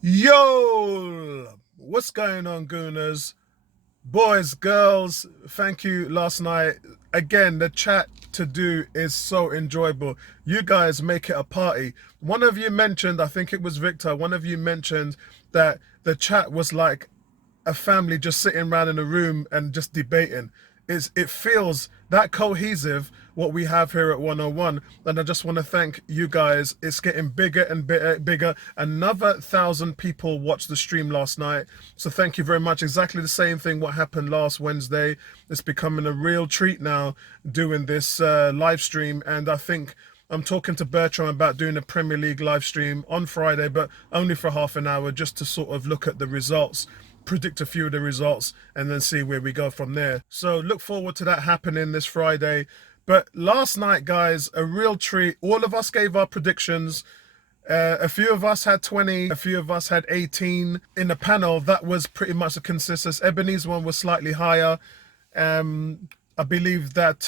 Yo, what's going on, Gooners? Boys, girls, thank you last night. Again, the chat to do is so enjoyable. You guys make it a party. One of you mentioned, I think it was Victor, one of you mentioned that the chat was like a family just sitting around in a room and just debating. It feels that cohesive what we have here at 101, and I just want to thank you guys. It's getting bigger and bigger. Another 1,000 people watched the stream last night, so thank you very much. Exactly the same thing what happened last Wednesday. It's becoming a real treat now doing this live stream, and I think I'm talking to Bertram about doing a Premier League live stream on Friday, but only for half an hour, just to sort of look at the results, predict a few of the results, and then see where we go from there. So look forward to that happening this Friday. But last night, guys, a real treat. All of us gave our predictions. A few of us had 20, a few of us had 18. In the panel, that was pretty much a consensus. Ebony's one was slightly higher. I believe that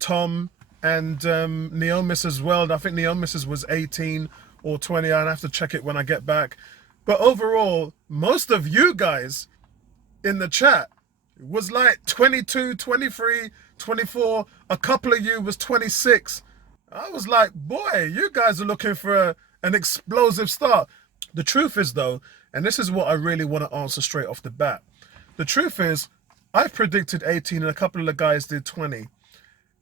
Tom and Neomis as well. I think Neomis's was 18 or 20. I'd have to check it when I get back. But overall, most of you guys in the chat was like 22, 23, 24. A couple of you was 26. I was like, boy, you guys are looking for an explosive start. The truth is, though, and this is what I really want to answer straight off the bat. The truth is, I've predicted 18 and a couple of the guys did 20.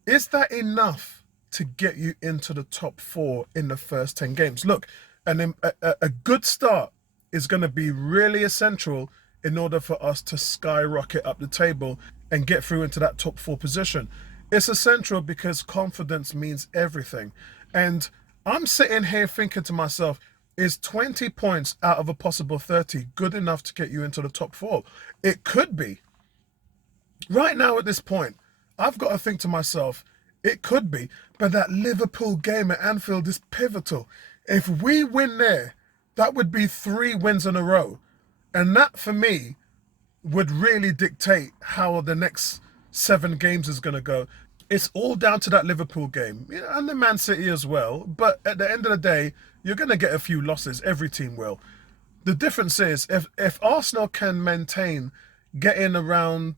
Is that enough to get you into the top 4 in the first 10 games? Look, and a good start is going to be really essential in order for us to skyrocket up the table and get through into that top 4 position. It's essential because confidence means everything. And I'm sitting here thinking to myself, is 20 points out of a possible 30 good enough to get you into the top 4? It could be. Right now at this point, I've got to think to myself, it could be, but that Liverpool game at Anfield is pivotal. If we win there, that would be 3 wins in a row. And that, for me, would really dictate how the next 7 games is going to go. It's all down to that Liverpool game, and the Man City as well. But at the end of the day, you're going to get a few losses. Every team will. The difference is, if Arsenal can maintain getting around,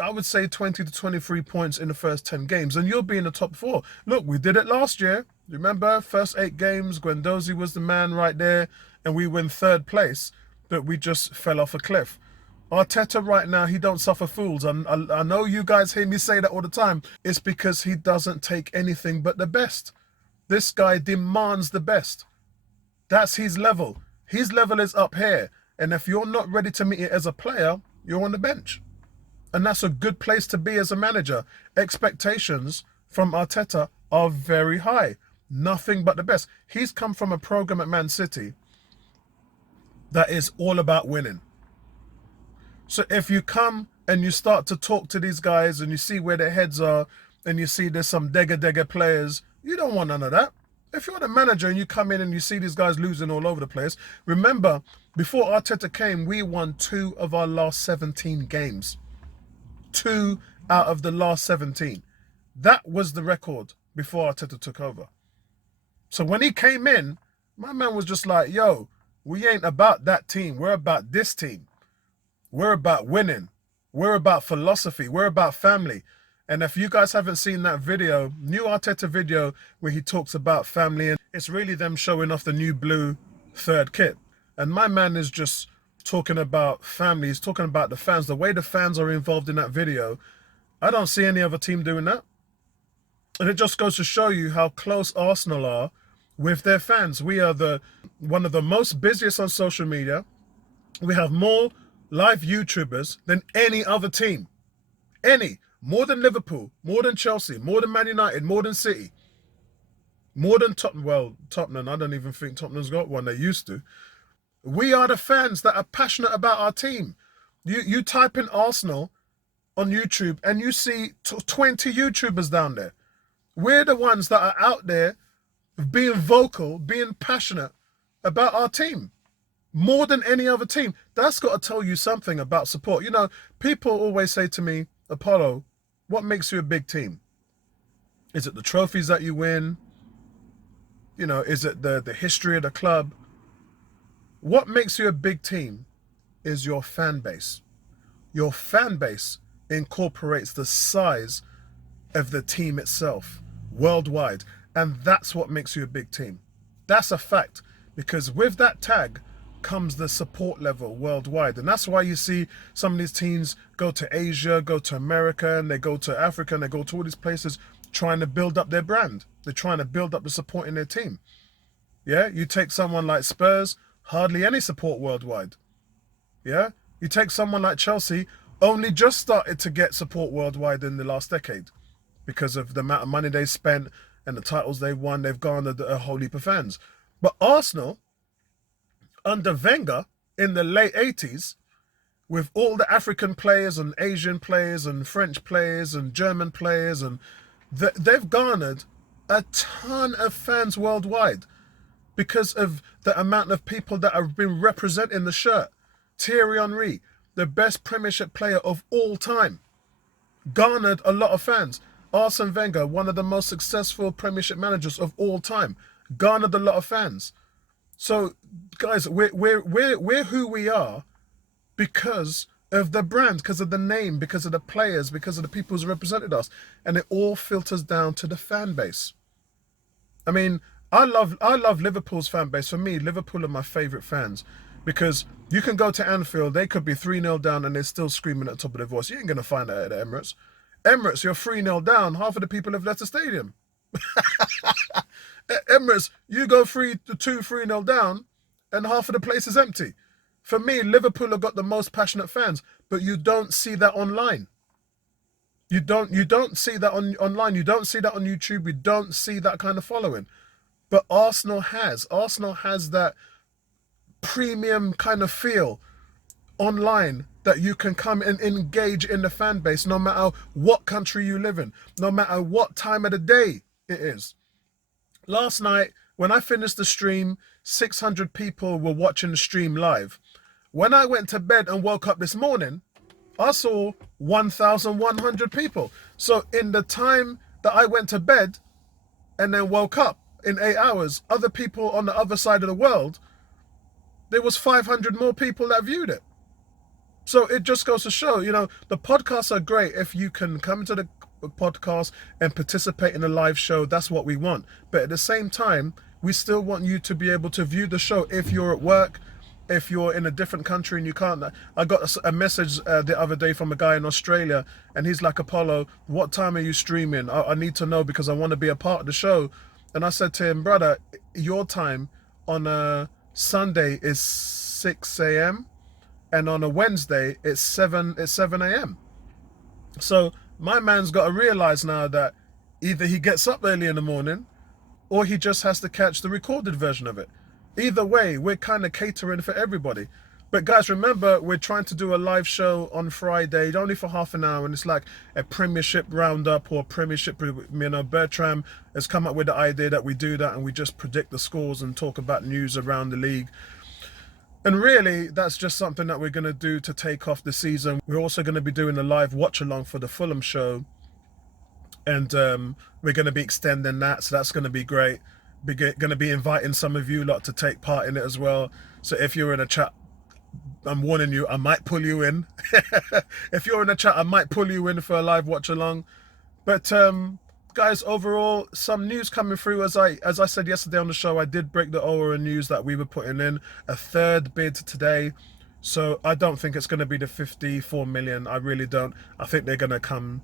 I would say 20 to 23 points in the first 10 games, and you'll be in the top 4. Look, we did it last year. Remember, first 8 games, Guendouzi was the man right there, and we win 3rd place, but we just fell off a cliff. Arteta right now, he don't suffer fools. I know you guys hear me say that all the time. It's because he doesn't take anything but the best. This guy demands the best. That's his level. His level is up here. And if you're not ready to meet it as a player, you're on the bench. And that's a good place to be as a manager. Expectations from Arteta are very high. Nothing but the best. He's come from a program at Man City that is all about winning. So if you come and you start to talk to these guys and you see where their heads are and you see there's some degger players, you don't want none of that. If you're the manager and you come in and you see these guys losing all over the place, remember, before Arteta came, we won 2 of our last 17 games. 2 out of the last 17. That was the record before Arteta took over. So when he came in, my man was just like, yo, we ain't about that team. We're about this team. We're about winning. We're about philosophy. We're about family. And if you guys haven't seen that video, new Arteta video where he talks about family, and it's really them showing off the new blue 3rd kit. And my man is just talking about family. He's talking about the fans. The way the fans are involved in that video, I don't see any other team doing that. And it just goes to show you how close Arsenal are with their fans. We are one of the most busiest on social media. We have more live YouTubers than any other team. More than Liverpool, more than Chelsea, more than Man United, more than City, more than Tottenham. Well, Tottenham, I don't even think Tottenham's got one. They used to. We are the fans that are passionate about our team. You type in Arsenal on YouTube and you see 20 YouTubers down there. We're the ones that are out there being vocal, being passionate about our team. More than any other team. That's got to tell you something about support. You know, people always say to me, Apollo, what makes you a big team? Is it the trophies that you win? You know, is it the history of the club? What makes you a big team is your fan base. Your fan base incorporates the size of the team itself worldwide. And that's what makes you a big team. That's a fact. Because with that tag comes the support level worldwide. And that's why you see some of these teams go to Asia, go to America, and they go to Africa, and they go to all these places trying to build up their brand. They're trying to build up the support in their team. Yeah, you take someone like Spurs, hardly any support worldwide. Yeah, you take someone like Chelsea, only just started to get support worldwide in the last decade because of the amount of money they spent and the titles they won. They've garnered a whole heap of fans. But Arsenal, under Wenger in the late 80s, with all the African players and Asian players and French players and German players, and they've garnered a ton of fans worldwide because of the amount of people that have been representing the shirt. Thierry Henry, the best Premiership player of all time, garnered a lot of fans. Arsene Wenger, one of the most successful Premiership managers of all time, garnered a lot of fans. So, guys, we're who we are because of the brand, because of the name, because of the players, because of the people who's represented us, and it all filters down to the fan base. I mean, I love Liverpool's fan base. For me, Liverpool are my favourite fans because you can go to Anfield, they could be 3-0 down and they're still screaming at the top of their voice. You ain't going to find that at the Emirates. Emirates, you're 3-0 down, half of the people have left the stadium. Emirates, you go 3-0 down and half of the place is empty. For me, Liverpool have got the most passionate fans, but you don't see that online. You don't see that online. You don't see that on YouTube. You don't see that kind of following. But Arsenal has that premium kind of feel online that you can come and engage in the fan base no matter what country you live in, no matter what time of the day it is. Last night, when I finished the stream, 600 people were watching the stream live. When I went to bed and woke up this morning, I saw 1,100 people. So in the time that I went to bed and then woke up in 8 hours, other people on the other side of the world, there was 500 more people that viewed it. So it just goes to show, you know, the podcasts are great. If you can come to the podcast and participate in a live show, that's what we want. But at the same time, we still want you to be able to view the show if you're at work, if you're in a different country and you can't. I got a message the other day from a guy in Australia, and he's like, Apollo, what time are you streaming? I need to know because I want to be a part of the show. And I said to him, brother, your time on a Sunday is 6 a.m. and on a Wednesday it's 7 a.m. So my man's got to realize now that either he gets up early in the morning or he just has to catch the recorded version of it. Either way, we're kind of catering for everybody. But guys, remember, we're trying to do a live show on Friday, only for half an hour, and it's like a Premiership roundup or Premiership, you know, Bertram has come up with the idea that we do that and we just predict the scores and talk about news around the league. And really, that's just something that we're going to do to take off the season. We're also going to be doing a live watch-along for the Fulham show. And we're going to be extending that, so that's going to be great. We're going to be inviting some of you lot to take part in it as well. So if you're in a chat, I'm warning you, I might pull you in. If you're in a chat, I might pull you in for a live watch-along. But guys, overall, some news coming through. As I said yesterday on the show, I did break the Oura news that we were putting in a third bid today. So I don't think it's going to be the 54 million. I really don't. I think they're going to come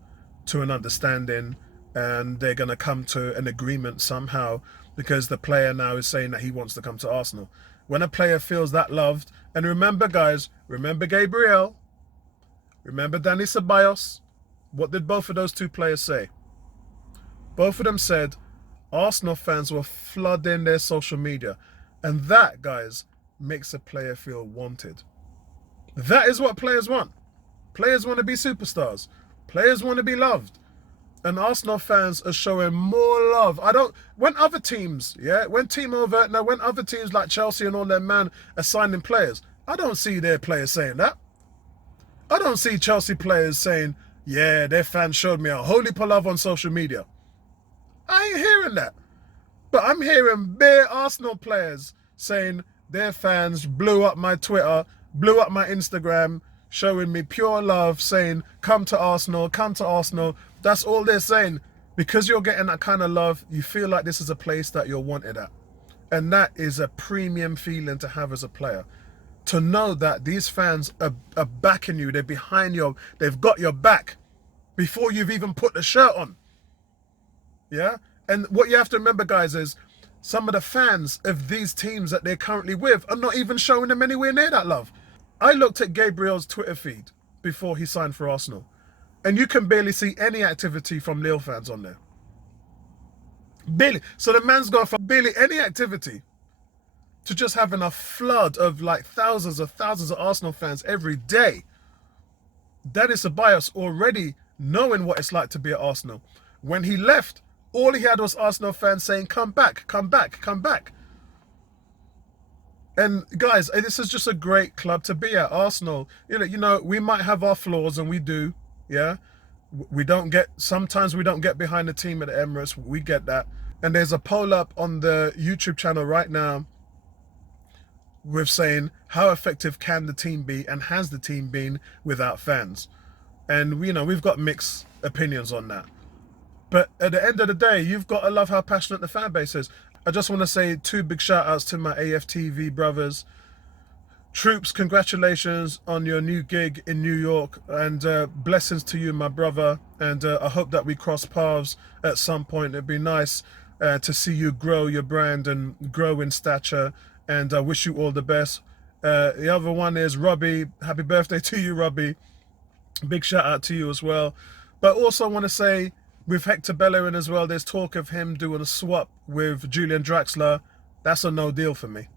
to an understanding and they're going to come to an agreement somehow, because the player now is saying that he wants to come to Arsenal. When a player feels that loved, and remember guys, remember Gabriel, remember Dani Ceballos, what did both of those two players say? Both of them said Arsenal fans were flooding their social media. And that, guys, makes a player feel wanted. That is what players want. Players want to be superstars. Players want to be loved. And Arsenal fans are showing more love. When other teams, when other teams like Chelsea and all their man are signing players, I don't see their players saying that. I don't see Chelsea players saying, yeah, their fans showed me a whole heap of love on social media. I ain't hearing that. But I'm hearing bare Arsenal players saying, their fans blew up my Twitter, blew up my Instagram, showing me pure love, saying, come to Arsenal, come to Arsenal. That's all they're saying. Because you're getting that kind of love, you feel like this is a place that you're wanted at. And that is a premium feeling to have as a player. To know that these fans are backing you, they're behind you, they've got your back before you've even put the shirt on. Yeah? And what you have to remember, guys, is some of the fans of these teams that they're currently with are not even showing them anywhere near that love. I looked at Gabriel's Twitter feed before he signed for Arsenal, and you can barely see any activity from Lille fans on there. Barely. So the man's gone from barely any activity to just having a flood of like thousands of Arsenal fans every day. Dennis Ceballos already knowing what it's like to be at Arsenal. When he left, all he had was Arsenal fans saying, come back, come back, come back. And guys, this is just a great club to be at, Arsenal. You know, we might have our flaws, and we do, yeah. Sometimes we don't get behind the team at the Emirates. We get that. And there's a poll up on the YouTube channel right now with saying, how effective can the team be, and has the team been without fans? And, you know, we've got mixed opinions on that. But at the end of the day, you've got to love how passionate the fan base is. I just want to say 2 big shout outs to my AFTV brothers. Troops, congratulations on your new gig in New York, and blessings to you, my brother. And I hope that we cross paths at some point. It'd be nice to see you grow your brand and grow in stature, and I wish you all the best. The other one is Robbie. Happy birthday to you, Robbie. Big shout out to you as well. But also want to say, with Hector Bellerin as well, there's talk of him doing a swap with Julian Draxler. That's a no deal for me,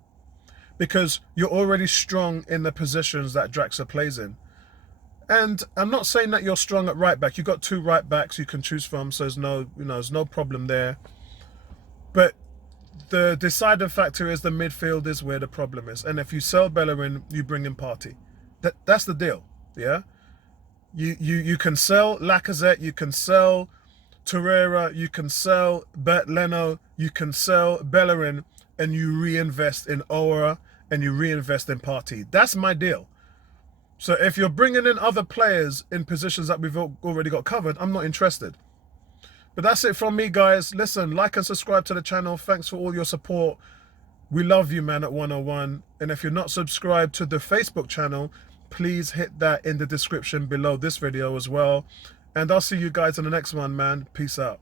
because you're already strong in the positions that Draxler plays in. And I'm not saying that you're strong at right back. You've got 2 right backs you can choose from, so there's no problem there. But the deciding factor is the midfield is where the problem is. And if you sell Bellerin, you bring in Partey. That's the deal, yeah? You can sell Lacazette, you can sell Torreira, you can sell Bert Leno, you can sell Bellerin, and you reinvest in Aura, and you reinvest in Partey. That's my deal. So if you're bringing in other players in positions that we've already got covered, I'm not interested. But that's it from me, guys. Listen, like and subscribe to the channel. Thanks for all your support. We love you, man, at 101. And if you're not subscribed to the Facebook channel, please hit that in the description below this video as well. And I'll see you guys in the next one, man. Peace out.